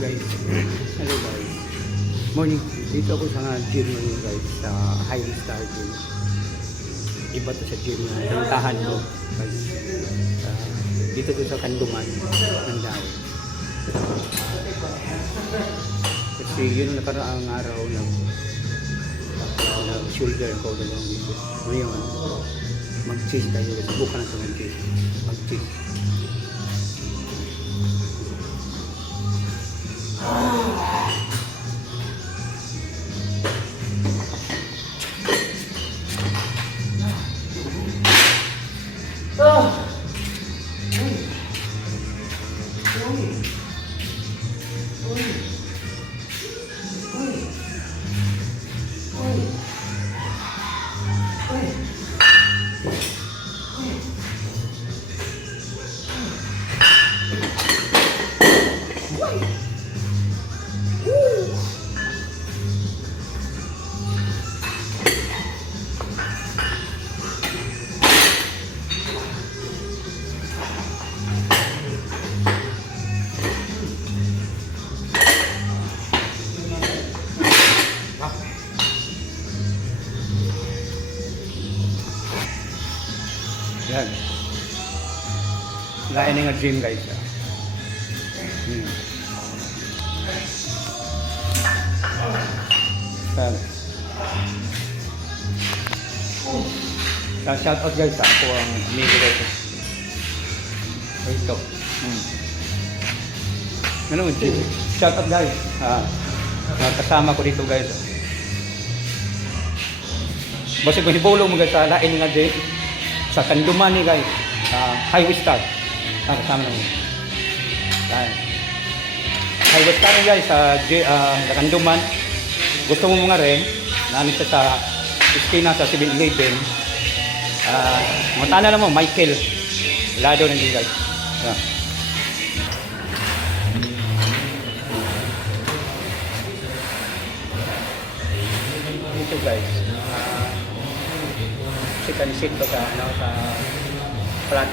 guys. Hello guys. Morning. Dito ako sa gym ngayon guys. Sa High Star Gym. Iba to sa gym na pinuntahan ko guys. Dito to sa Kanduman. Nandao. Kasi yun nakaraang araw na shoulder ko dalawang dito. Ngayon, mag-chase tayo. Bukan na ito mag-chase. Mag-chase. Yan. Lain nga gym guys. Shout out guys, ako ang amigo dito. Ito. Ano mo gym? Shout out guys. Kasama ko dito guys. Basta kung hibolo mo guys sa lain nga gym. Sa Kanduman ni guys, Highway Star. Kasama naman. Highway Star ni guys, sa Kanduman. Gusto mo mga rin, namin siya sa iskina sa 7-Eleven. Matana naman, Michael. Lado na din guys. Ito guys. Second seat to sa front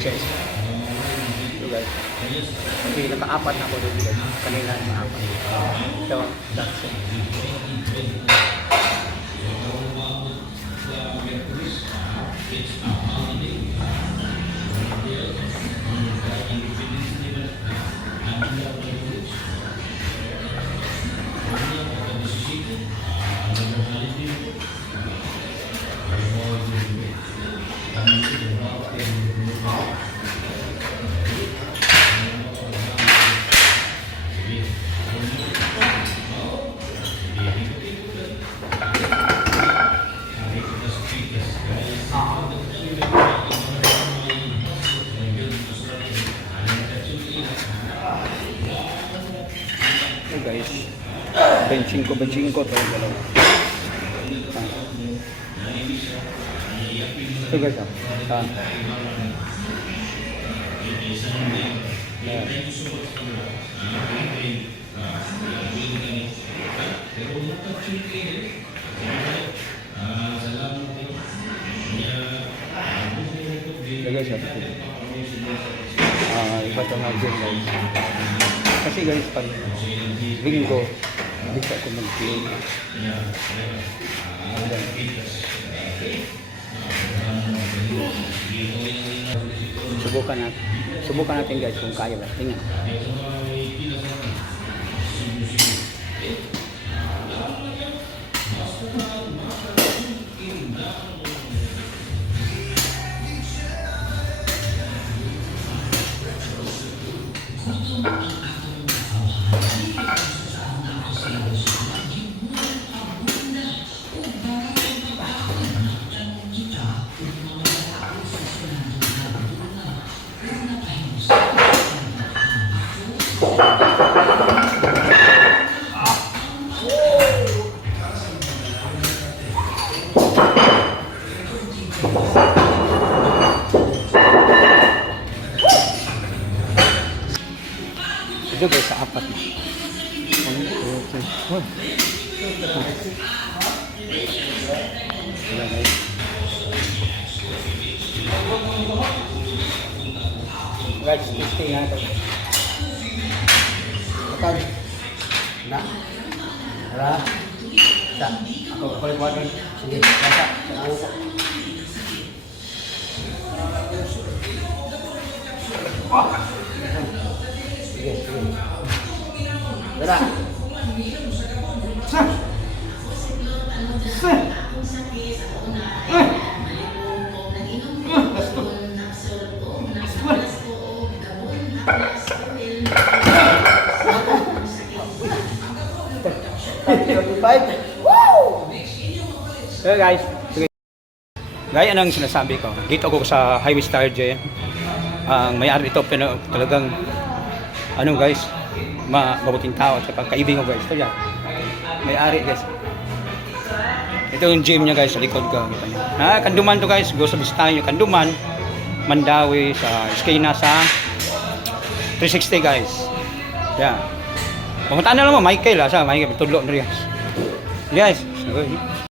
chest. Ito guys. Kasi naka-apat na ako doon guys. Kanina naka-apat. So, that's it. Guys, benching ko to galaw. Ito guys, iba ito nga dyan guys. Kasi guys, pag linggo, bisa ko mag-play. Subukan natin guys kung kaya ba. Tingnan. Ito guys, sa apat na. 1, 2, 3, 4. Wala guys. Guys, 50 nga ito. Tag. Na. Tara. Sa. Ako kulit-kulit. Sige. Basta. Salamat po. Sige, sige. Tara. Sa. Sa. So guys, sige. Gaya ng sinasabi ko, dito ako sa Highway Star J. Ang may-ari ito talagang ano guys, mabuting tao at kaibigan ko guys. Ito yan. May-ari guys. Ito yung gym niya guys sa likod ko. Kita niyo. Kanduman to guys. Gusto bisitahin yung Kanduman, Mandawi sa Eskina sa 360 guys. Yan. Pumunta na lang mo Michael sa Michael tudlo na guys. Guys.